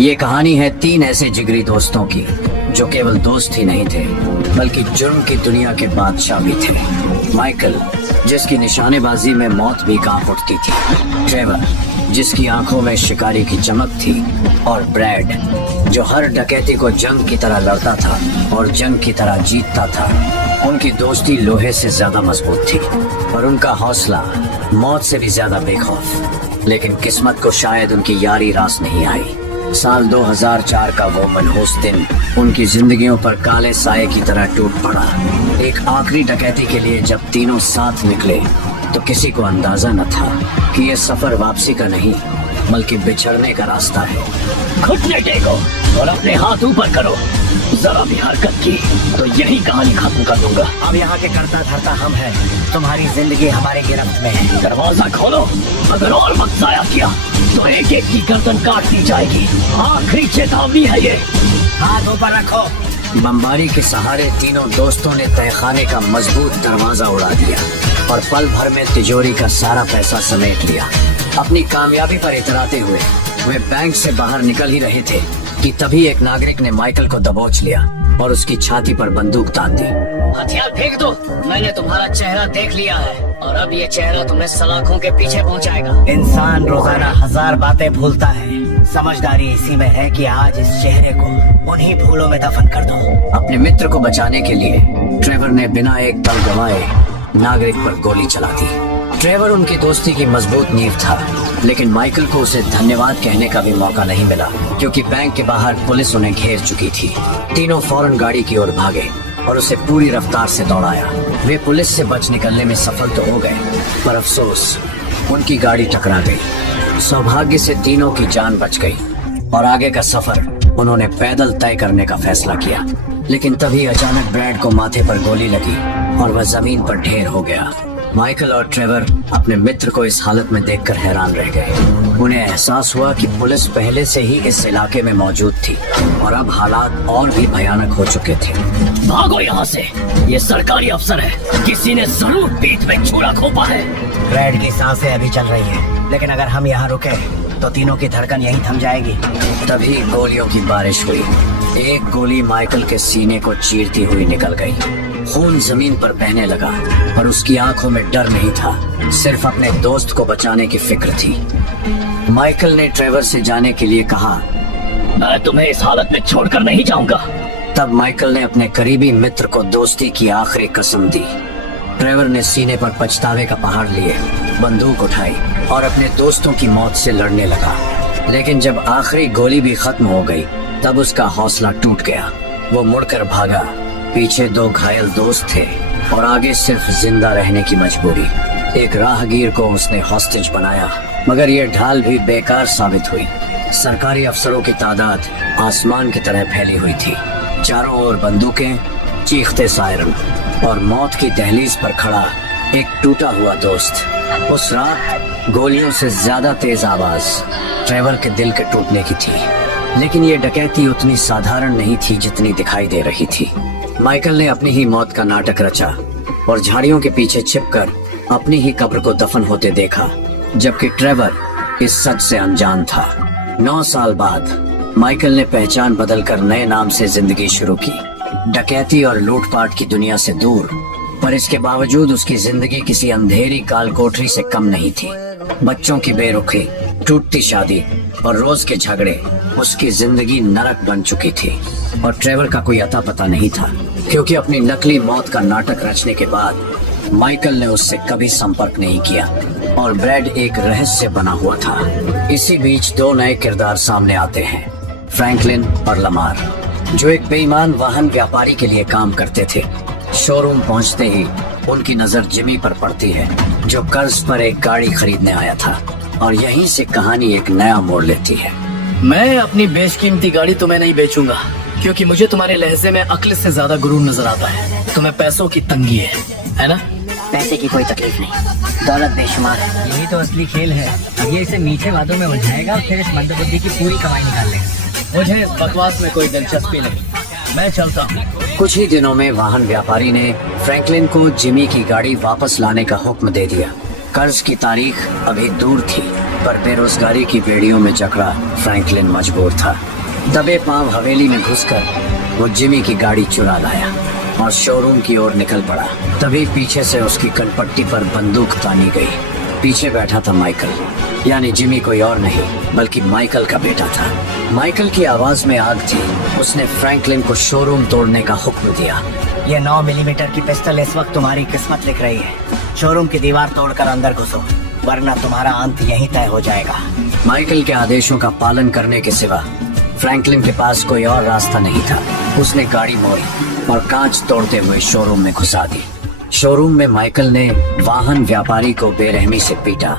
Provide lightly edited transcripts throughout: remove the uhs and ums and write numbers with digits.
ये कहानी है तीन ऐसे जिगरी दोस्तों की जो केवल दोस्त ही नहीं थे बल्कि जुर्म की दुनिया के बादशाह भी थे। माइकल, जिसकी निशानेबाजी में मौत भी कांप उठती थी। ट्रेवर, जिसकी आंखों में शिकारी की चमक थी। और ब्रैड, जो हर डकैती को जंग की तरह लड़ता था और जंग की तरह जीतता था। उनकी दोस्ती लोहे से ज्यादा मजबूत थी और उनका हौसला मौत से भी ज्यादा बेखौफ। लेकिन किस्मत को शायद उनकी यारी रास नहीं आई। साल 2004 का वो मनहूस दिन उनकी जिंदगियों पर काले साए की तरह टूट पड़ा। एक आखिरी डकैती के लिए जब तीनों साथ निकले तो किसी को अंदाजा न था कि ये सफर वापसी का नहीं बल्कि बिछड़ने का रास्ता है। घुटने टेको और अपने हाथ ऊपर करो। जरा भी हरकत की तो यही कहानी खत्म कर दूंगा। अब यहाँ के करता धरता हम हैं। तुम्हारी जिंदगी हमारी गिरफ्त में है। दरवाजा खोलो। अगर और वक्त जाया किया तो एक एक की गर्दन काट दी जाएगी। आखिरी चेतावनी है ये। हाथ ऊपर रखो। बमबारी के सहारे तीनों दोस्तों ने तहखाने का मजबूत दरवाजा उड़ा दिया और पल भर में तिजोरी का सारा पैसा समेट लिया। अपनी कामयाबी पर इतराते हुए वे बैंक से बाहर निकल ही रहे थे कि तभी एक नागरिक ने माइकल को दबोच लिया और उसकी छाती पर बंदूक तान दी। हथियार फेंक दो। मैंने तुम्हारा चेहरा देख लिया है और अब ये चेहरा तुम्हें सलाखों के पीछे पहुंचाएगा। इंसान रोजाना 1000 बातें भूलता है। समझदारी इसी में है कि आज इस चेहरे को उन्हीं फूलों में दफन कर दो। अपने मित्र को बचाने के लिए ट्रेवर ने बिना एक पल गंवाए नागरिक पर गोली चला दी। ट्रेवर उनकी दोस्ती की मजबूत नींव था, लेकिन माइकल को उसे धन्यवाद कहने का भी मौका नहीं मिला क्योंकि बैंक के बाहर पुलिस उन्हें घेर चुकी थी। तीनों फौरन गाड़ी की ओर भागे और उसे पूरी रफ्तार से दौड़ाया। वे पुलिस से बच निकलने में सफल तो हो गए, पर अफसोस उनकी गाड़ी टकरा गई। सौभाग्य से तीनों की जान बच गई और आगे का सफर उन्होंने पैदल तय करने का फैसला किया। लेकिन तभी अचानक ब्रैड को माथे पर गोली लगी और वह जमीन पर ढेर हो गया। माइकल और ट्रेवर अपने मित्र को इस हालत में देखकर हैरान रह गए। उन्हें एहसास हुआ कि पुलिस पहले से ही इस इलाके में मौजूद थी और अब हालात और भी भयानक हो चुके थे। भागो यहाँ से, ये सरकारी अफसर है। किसी ने जरूर पीठ में छुरा खोपा है। ब्रैड की सांसें अभी चल रही है, लेकिन अगर हम यहाँ रुके तो तीनों की धड़कन यहीं थम जाएगी। तभी गोलियों की बारिश हुई। एक गोली माइकल के सीने को चीरती हुई निकल गई। खून जमीन पर बहने लगा और उसकी आंखों में डर नहीं था, सिर्फ अपने दोस्त को बचाने की फिक्र थी। माइकल ने ट्रेवर से जाने के लिए कहा, मैं तुम्हें इस हालत में छोड़कर नहीं जाऊंगा। तब माइकल ने अपने करीबी मित्र को दोस्ती की आखिरी कसम दी। ट्रेवर ने सीने पर पछतावे का पहाड़ लिए, बंदूक उठाई और अपने दोस्तों की मौत से लड़ने लगा। लेकिन जब आखिरी गोली भी खत्म हो गई तब उसका हौसला टूट गया। वो मुड़कर भागा। पीछे 2 घायल दोस्त थे और आगे सिर्फ जिंदा रहने की मजबूरी। एक राहगीर को उसने हॉस्टेज बनाया, मगर ये ढाल भी बेकार साबित हुई। सरकारी अफसरों की तादाद आसमान की तरह फैली हुई थी। चारों ओर बंदूकें, चीखते सायरन और मौत की दहलीज पर खड़ा एक टूटा हुआ दोस्त। उस रात गोलियों से ज्यादा तेज आवाज ट्रेवर के दिल के टूटने की थी। लेकिन ये डकैती उतनी साधारण नहीं थी जितनी दिखाई दे रही थी। माइकल ने अपनी ही मौत का नाटक रचा और झाड़ियों के पीछे छिपकर अपनी ही कब्र को दफन होते देखा, जबकि ट्रेवर इस सच से अनजान था। 9 साल बाद माइकल ने पहचान बदलकर नए नाम से जिंदगी शुरू की, डकैती और लूटपाट की दुनिया से दूर। पर इसके बावजूद उसकी जिंदगी किसी अंधेरी काल कोठरी से कम नहीं थी। बच्चों की बेरुखी, टूटती शादी और रोज के झगड़े उसकी जिंदगी नरक बन चुकी थी। और ट्रेवर का कोई अता पता नहीं था, क्योंकि अपनी नकली मौत का नाटक रचने के बाद माइकल ने उससे कभी संपर्क नहीं किया और ब्रैड एक रहस्य बना हुआ था। इसी बीच 2 नए किरदार सामने आते हैं, फ्रैंकलिन और लमार, जो एक बेईमान वाहन व्यापारी के लिए काम करते थे। शोरूम पहुंचते ही उनकी नजर जिमी पर पड़ती है, जो कर्ज पर एक गाड़ी खरीदने आया था और यहीं से कहानी एक नया मोड़ लेती है। मैं अपनी बेशकीमती गाड़ी तुम्हें नहीं बेचूंगा, क्योंकि मुझे तुम्हारे लहजे में अक्ल से ज्यादा गुरूर नजर आता है। तुम्हें पैसों की तंगी है ना? पैसे की कोई तकलीफ नहीं, दौलत बेशुमार है। यही तो असली खेल है। अब ये इसे मीठे वादों में उलझाएगा और फिर इस मंदबुद्धि की पूरी कमाई निकाल लेगा। मुझे इस बकवास में कोई दिलचस्पी नहीं, मैं चलता हूँ। कुछ ही दिनों में वाहन व्यापारी ने फ्रैंकलिन को जिमी की गाड़ी वापस लाने का हुक्म दे दिया। कर्ज की तारीख अभी दूर थी, पर बेरोजगारी की बेड़ियों में जकड़ा फ्रैंकलिन मजबूर था। दबे पांव हवेली में घुसकर वो जिमी की गाड़ी चुरा लाया और शोरूम की ओर निकल पड़ा। तभी पीछे से उसकी कनपट्टी पर बंदूक तानी गई। पीछे बैठा था माइकल, यानी जिमी कोई और नहीं बल्कि माइकल का बेटा था। माइकल की आवाज में आग थी। उसने फ्रैंकलिन को शोरूम तोड़ने का हुक्म दिया। ये 9 मिलीमीटर की पिस्टल इस वक्त तुम्हारी किस्मत लिख रही है। शोरूम की दीवार तोड़कर अंदर घुसो, वरना तुम्हारा अंत यहीं तय हो जाएगा। माइकल के आदेशों का पालन करने के सिवा फ्रैंकलिन के पास कोई और रास्ता नहीं था। उसने गाड़ी मोड़ी और कांच तोड़ते हुए शोरूम में घुसा दी। शोरूम में माइकल ने वाहन व्यापारी को बेरहमी से पीटा,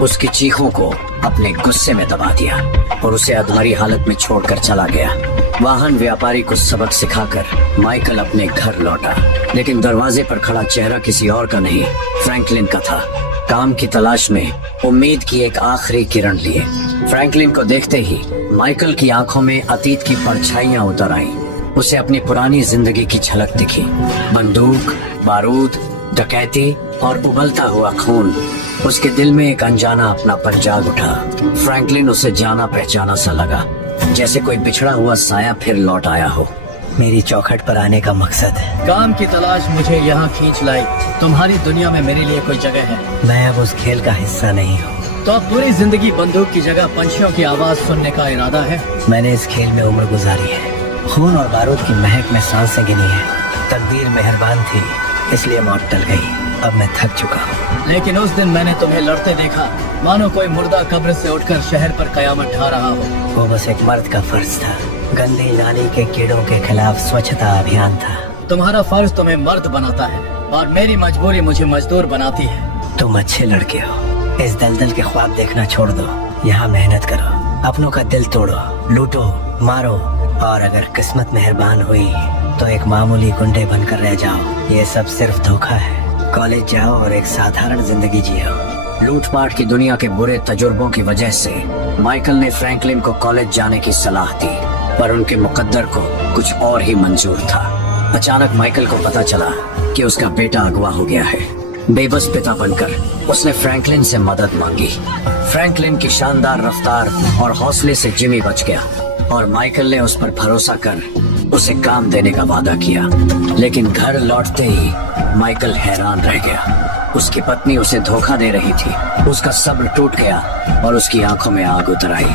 उसकी चीखों को अपने गुस्से में दबा दिया और उसे अधमरी हालत में छोड़कर चला गया। वाहन व्यापारी को सबक सिखाकर माइकल अपने घर लौटा, लेकिन दरवाजे पर खड़ा चेहरा किसी और का नहीं, फ्रैंकलिन का था। काम की तलाश में उम्मीद की एक आखिरी किरण लिए फ्रैंकलिन को देखते ही माइकल की आंखों में अतीत की परछाइयां उतर आईं। उसे अपनी पुरानी जिंदगी की झलक दिखी। बंदूक, बारूद, डकैती और उबलता हुआ खून। उसके दिल में एक अनजाना अपनापन जाग उठा। फ्रैंकलिन उसे जाना पहचाना सा लगा, जैसे कोई बिछड़ा हुआ साया फिर लौट आया हो। मेरी चौखट पर आने का मकसद है। काम की तलाश मुझे यहाँ खींच लाई। तुम्हारी दुनिया में मेरे लिए कोई जगह है? मैं अब उस खेल का हिस्सा नहीं हूँ। तो अब पूरी जिंदगी बंदूक की जगह पंछियों की आवाज सुनने का इरादा है? मैंने इस खेल में उम्र गुजारी है। खून और बारूद की महक में सांसें गिनी है। तकदीर मेहरबान थी, इसलिए मौत टल गई। अब मैं थक चुका हूँ। लेकिन उस दिन मैंने तुम्हें लड़ते देखा, मानो कोई मुर्दा कब्र से उठकर शहर पर कयामत ढा रहा हो। वो बस एक मर्द का फर्ज था। गंदी नाली के कीड़ों के खिलाफ स्वच्छता अभियान था। तुम्हारा फर्ज तुम्हें मर्द बनाता है और मेरी मजबूरी मुझे मजदूर बनाती है। तुम अच्छे लड़के हो। इस दलदल के ख्वाब देखना छोड़ दो। यहाँ मेहनत करो, अपनों का दिल तोड़ो, लूटो, मारो, और अगर किस्मत मेहरबान हुई तो एक मामूली गुंडे बनकर रह जाओ। ये सब सिर्फ धोखा है। कॉलेज जाओ और एक साधारण जिंदगी जियो। लूटपाट की दुनिया के बुरे तजुर्बों की वजह से माइकल ने फ्रैंकलिन को कॉलेज जाने की सलाह दी, पर उनके मुकद्दर को कुछ और ही मंजूर था। अचानक माइकल को पता चला कि उसका बेटा अगवा हो गया है। बेबस पिता बनकर उसने फ्रैंकलिन से मदद मांगी। फ्रैंकलिन की शानदार रफ्तार और हौसले से जिमी बच गया और माइकल ने उस पर भरोसा कर उसे काम देने का वादा किया। लेकिन घर लौटते ही माइकल हैरान रह गया। उसकी पत्नी उसे धोखा दे रही थी। उसका सब्र टूट गया और उसकी आंखों में आग उतर आई।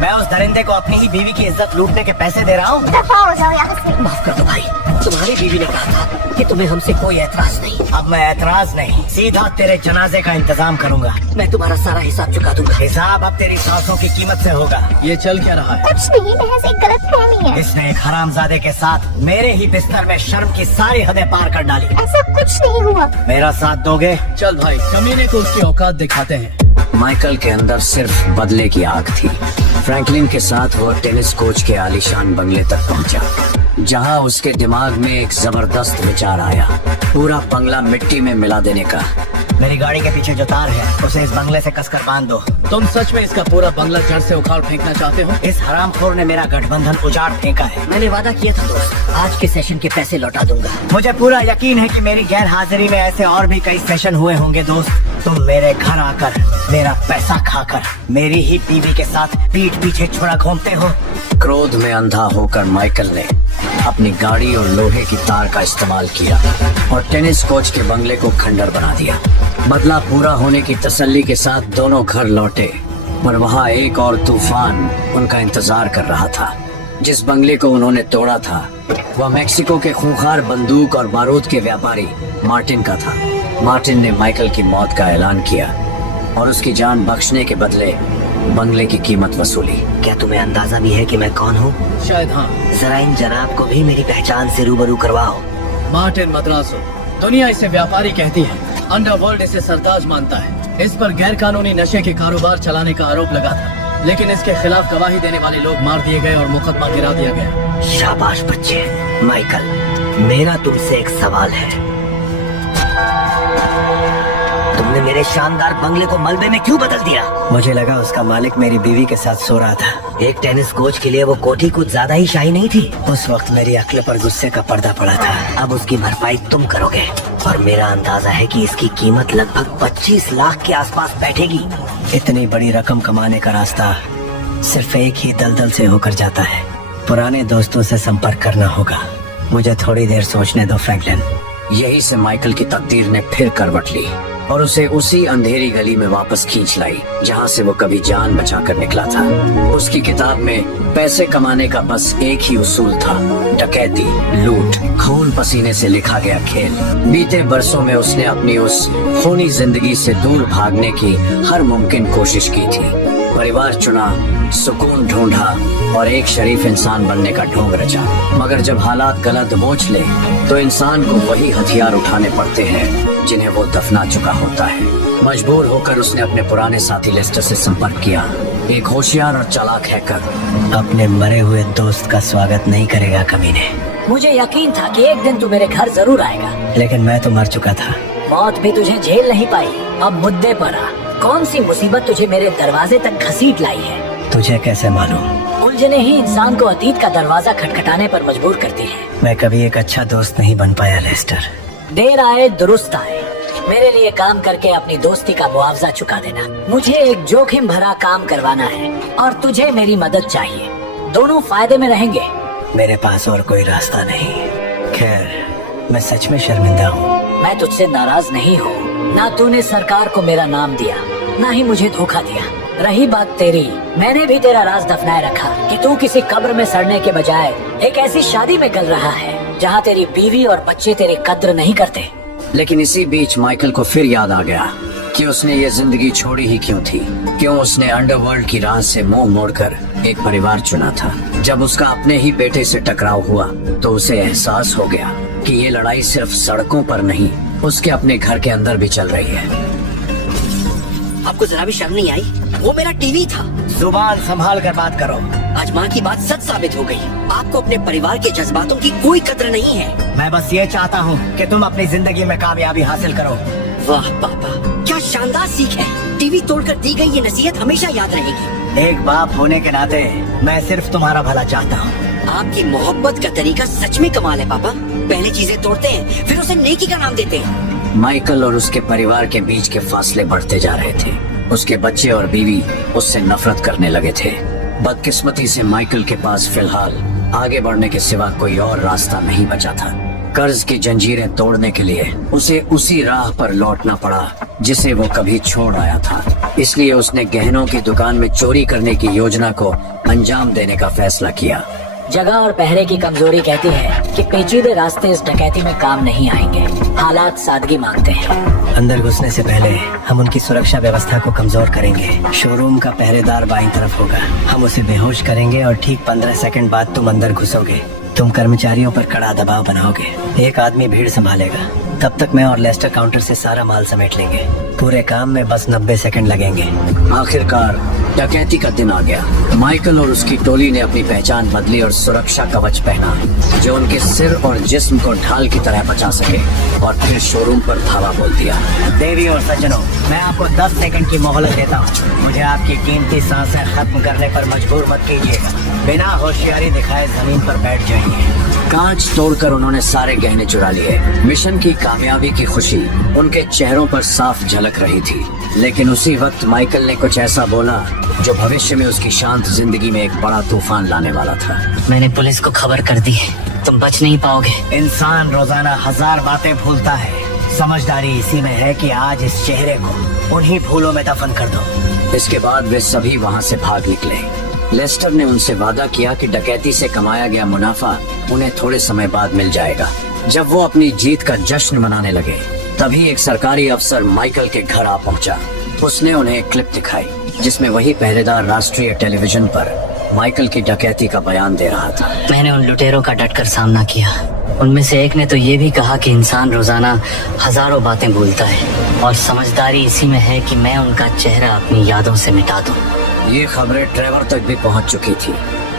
मैं उस दरिंदे को अपनी ही बीवी की इज्जत लूटने के पैसे दे रहा हूँ? दफा हो जाओ यहाँ से। माफ कर दो भाई, तुम्हारी बीवी ने कहा था कि तुम्हें हमसे कोई ऐतराज नहीं। अब मैं ऐतराज नहीं, सीधा तेरे जनाजे का इंतजाम करूंगा। मैं तुम्हारा सारा हिसाब चुका दूंगा। हिसाब अब तेरी सांसों की कीमत से होगा। ये चल क्या रहा है? कुछ नहीं, महज एक गलतफहमी है। इसने एक हरामजादे के साथ मेरे ही बिस्तर में शर्म की सारी हदें पार कर डाली। ऐसा कुछ नहीं हुआ। मेरा साथ दोगे? चल भाई, कमीने को उसकी औकात दिखाते हैं। माइकल के अंदर सिर्फ बदले की आग थी। फ्रैंकलिन के साथ वो टेनिस कोच के आलीशान बंगले तक पहुंचा, जहां उसके दिमाग में एक जबरदस्त विचार आया, पूरा बंगला मिट्टी में मिला देने का। मेरी गाड़ी के पीछे जो तार है उसे इस बंगले से कसकर बांध दो। तुम सच में इसका पूरा बंगला जड़ से उखाड़ फेंकना चाहते हो? इस हरामखोर ने मेरा गठबंधन उजाड़ फेंका है। मैंने वादा किया था दोस्त, आज के सेशन के पैसे लौटा दूंगा। मुझे पूरा यकीन है कि मेरी गैर हाजिरी में ऐसे और भी कई सेशन हुए होंगे दोस्त। तुम मेरे घर आकर मेरा पैसा खाकर मेरी ही बीवी के साथ पीठ पीछे छुड़ा घूमते हो। क्रोध में अंधा होकर माइकल ने अपनी गाड़ी और लोहे की तार का इस्तेमाल किया और टेनिस कोच के बंगले को खंडर बना दिया। बदला पूरा होने की तसल्ली के साथ दोनों घर लौटे, पर वहाँ एक और तूफान उनका इंतजार कर रहा था। जिस बंगले को उन्होंने तोड़ा था वह मेक्सिको के खूंखार बंदूक और बारूद के व्यापारी मार्टिन का था। मार्टिन ने माइकल की मौत का ऐलान किया और उसकी जान बख्शने के बदले बंगले की कीमत वसूली। क्या तुम्हें अंदाजा भी है कि मैं कौन हूँ? शायद हाँ। जरा इन जनाब को भी मेरी पहचान से रूबरू करवाओ। मार्टिन मद्रासो। दुनिया इसे व्यापारी कहती है, अंडरवर्ल्ड इसे सरताज मानता है। इस पर गैर कानूनी नशे के कारोबार चलाने का आरोप लगा था, लेकिन इसके खिलाफ गवाही देने वाले लोग मार दिए गए और मुकदमा गिरा दिया गया। शाबाश बच्चे। माइकल, मेरा तुमसे एक सवाल है। तुमने तूने मेरे शानदार बंगले को मलबे में क्यों बदल दिया? मुझे लगा उसका मालिक मेरी बीवी के साथ सो रहा था। एक टेनिस कोच के लिए वो कोठी कुछ ज्यादा ही शाही नहीं थी। उस वक्त मेरी अक्ल पर गुस्से का पर्दा पड़ा था। अब उसकी भरपाई तुम करोगे और मेरा अंदाजा है कि इसकी कीमत लगभग 25 लाख के आसपास बैठेगी। इतनी बड़ी रकम कमाने का रास्ता सिर्फ एक ही दलदल से होकर जाता है। पुराने दोस्तों से संपर्क करना होगा। मुझे थोड़ी देर सोचने दो फ्रैंकलिन। यही से माइकल की तकदीर ने फिर करवट ली और उसे उसी अंधेरी गली में वापस खींच लाई जहाँ से वो कभी जान बचाकर निकला था। उसकी किताब में पैसे कमाने का बस एक ही उसूल था, डकैती, लूट, खून पसीने से लिखा गया खेल। बीते बरसों में उसने अपनी उस खूनी जिंदगी से दूर भागने की हर मुमकिन कोशिश की थी। परिवार चुना, सुकून ढूंढा और एक शरीफ इंसान बनने का ढोंग रचा। मगर जब हालात गलत दबोच ले तो इंसान को वही हथियार उठाने पड़ते हैं जिन्हें वो दफना चुका होता है। मजबूर होकर उसने अपने पुराने साथी लेस्टर से संपर्क किया। एक होशियार और चालाक हैकर अपने मरे हुए दोस्त का स्वागत नहीं करेगा कमीने। मुझे यकीन था कि एक दिन तू मेरे घर जरूर आएगा, लेकिन मैं तो मर चुका था। मौत भी तुझे झेल नहीं पाई। अब मुद्दे पर आ, कौन सी मुसीबत तुझे मेरे दरवाजे तक घसीट लाई है? तुझे कैसे मालूम? उलझने ही इंसान को अतीत का दरवाजा खटखटाने पर मजबूर करती है। मैं कभी एक अच्छा दोस्त नहीं बन पाया लेस्टर। देर आए दुरुस्त आए। मेरे लिए काम करके अपनी दोस्ती का मुआवजा चुका देना। मुझे एक जोखिम भरा काम करवाना है और तुझे मेरी मदद चाहिए। दोनों फायदे में रहेंगे। मेरे पास और कोई रास्ता नहीं। खैर, मैं सच में शर्मिंदा हूँ। मैं तुझसे नाराज नहीं हूँ। ना तूने सरकार को मेरा नाम दिया, ना ही मुझे धोखा दिया। रही बात तेरी, मैंने भी तेरा राज दफनाए रखा कि तू किसी कब्र में सड़ने के बजाय एक ऐसी शादी में गल रहा है जहाँ तेरी बीवी और बच्चे तेरी कद्र नहीं करते। लेकिन इसी बीच माइकल को फिर याद आ गया कि उसने ये जिंदगी छोड़ी ही क्यों थी। क्यों उसने अंडरवर्ल्ड की राह से मुंह मोड़कर एक परिवार चुना था। जब उसका अपने ही बेटे से टकराव हुआ तो उसे एहसास हो गया कि ये लड़ाई सिर्फ सड़कों पर नहीं, उसके अपने घर के अंदर भी चल रही है। आपको जरा भी शर्म नहीं आई? वो मेरा टीवी था। जुबान संभाल कर बात करो। आज माँ की बात सच साबित हो गई। आपको अपने परिवार के जज्बातों की कोई कद्र नहीं है। मैं बस ये चाहता हूँ कि तुम अपनी जिंदगी में कामयाबी हासिल करो। वाह पापा, क्या शानदार सीख है। टीवी तोड़कर दी गई ये नसीहत हमेशा याद रहेगी। एक बाप होने के नाते मैं सिर्फ तुम्हारा भला चाहता हूँ। आपकी मोहब्बत का तरीका सच में कमाल है पापा। पहले चीजें तोड़ते हैं, फिर उसे नेकी का नाम देते हैं। माइकल और उसके परिवार के बीच के फासले बढ़ते जा रहे थे। उसके बच्चे और बीवी उससे नफरत करने लगे थे। बदकिस्मती से माइकल के पास फिलहाल आगे बढ़ने के सिवा कोई और रास्ता नहीं बचा था। कर्ज की जंजीरें तोड़ने के लिए उसे उसी राह पर लौटना पड़ा जिसे वो कभी छोड़ आया था। इसलिए उसने गहनों की दुकान में चोरी करने की योजना को अंजाम देने का फैसला किया। जगह और पहरे की कमजोरी कहती है कि पेचीदे रास्ते इस डकैती में काम नहीं आएंगे। हालात सादगी मांगते हैं। अंदर घुसने से पहले हम उनकी सुरक्षा व्यवस्था को कमजोर करेंगे। शोरूम का पहरेदार बाईं तरफ होगा। हम उसे बेहोश करेंगे और ठीक 15 सेकंड बाद तुम अंदर घुसोगे। तुम कर्मचारियों पर कड़ा दबाव बनाओगे। एक आदमी भीड़ संभालेगा। तब तक मैं और लेस्टर काउंटर से सारा माल समेट लेंगे। पूरे काम में बस 90 सेकंड लगेंगे। आखिरकार डकैती का दिन आ गया। माइकल और उसकी टोली ने अपनी पहचान बदली और सुरक्षा कवच पहना जो उनके सिर और जिस्म को ढाल की तरह बचा सके, और फिर शोरूम पर धावा बोल दिया। देवी और सज्जनों, मैं आपको 10 सेकंड की मोहलत देता हूँ। मुझे आपकी कीमती सांसें खत्म करने पर मजबूर मत कीजिएगा। बिना होशियारी दिखाए जमीन पर बैठ जाइए। कांच तोड़कर उन्होंने सारे गहने चुरा लिए। मिशन की कामयाबी की खुशी उनके चेहरों पर साफ झलक रही थी। लेकिन उसी वक्त माइकल ने कुछ ऐसा बोला जो भविष्य में उसकी शांत जिंदगी में एक बड़ा तूफान लाने वाला था। मैंने पुलिस को खबर कर दी है। तुम बच नहीं पाओगे। इंसान रोजाना 1000 बातें भूलता है। समझदारी इसी में है कि आज इस चेहरे को उन्हीं भूलों में दफन कर दो। इसके बाद वे सभी वहाँ से भाग निकले। लेस्टर ने उनसे वादा किया कि डकैती से कमाया गया मुनाफा उन्हें थोड़े समय बाद मिल जाएगा। जब वो अपनी जीत का जश्न मनाने लगे तभी एक सरकारी अफसर माइकल के घर आ पहुंचा। उसने उन्हें एक क्लिप दिखाई जिसमें वही पहरेदार राष्ट्रीय टेलीविजन पर माइकल की डकैती का बयान दे रहा था। मैंने उन लुटेरों का डटकर सामना किया। उनमें से एक ने तो ये भी कहा कि इंसान रोजाना हजारों बातें भूलता है और समझदारी इसी में है कि मैं उनका चेहरा अपनी यादों से मिटा दूं। ये खबरें ट्रेवर तक भी पहुंच चुकी थी।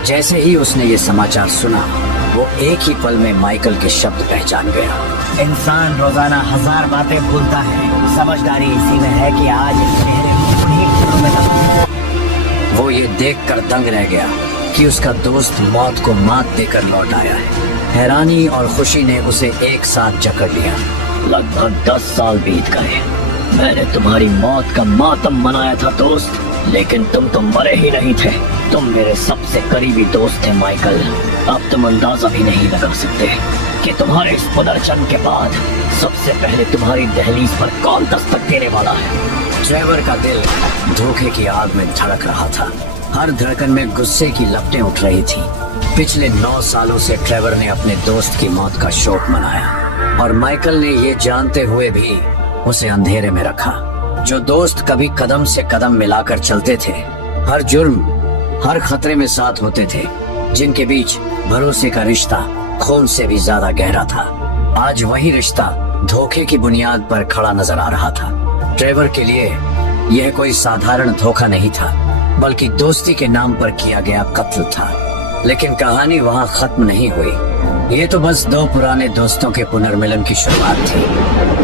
जैसे ही उसने ये समाचार सुना वो एक ही पल में माइकल के शब्द पहचान गया। इंसान रोजाना 1000 बातें भूलता है, समझदारी इसी में है कि आज इस चेहरे को उन्हीं घरों में दफन। वो ये देखकर दंग रह गया कि उसका दोस्त मौत को मात देकर लौट आया है। हैरानी और खुशी ने उसे एक साथ जकड़ लिया। लगभग 10 साल बीत गए। मैंने तुम्हारी मौत का मातम मनाया था दोस्त, लेकिन तुम तो मरे ही नहीं थे। तुम मेरे सबसे करीबी दोस्त थे माइकल। अब तुम अंदाजा भी नहीं लगा सकते कि तुम्हारे इस पुनर्जन्म के बाद सबसे पहले तुम्हारी दहलीज पर कौन दस्तक देने वाला है। ट्रेवर का दिल धोखे की आग में धड़क रहा था। हर धड़कन में गुस्से की लपटें उठ रही थी। पिछले 9 सालों से ट्रेवर ने अपने दोस्त की मौत का शोक मनाया और माइकल ने ये जानते हुए भी उसे अंधेरे में रखा। जो दोस्त कभी कदम से कदम मिलाकर चलते थे, हर जुर्म हर खतरे में साथ होते थे, जिनके बीच भरोसे का रिश्ता खून से भी ज्यादा गहरा था, आज वही रिश्ता धोखे की बुनियाद पर खड़ा नजर आ रहा था। ट्रेवर के लिए यह कोई साधारण धोखा नहीं था, बल्कि दोस्ती के नाम पर किया गया कत्ल था। लेकिन कहानी वहाँ खत्म नहीं हुई। ये तो बस 2 पुराने दोस्तों के पुनर्मिलन की शुरुआत थी।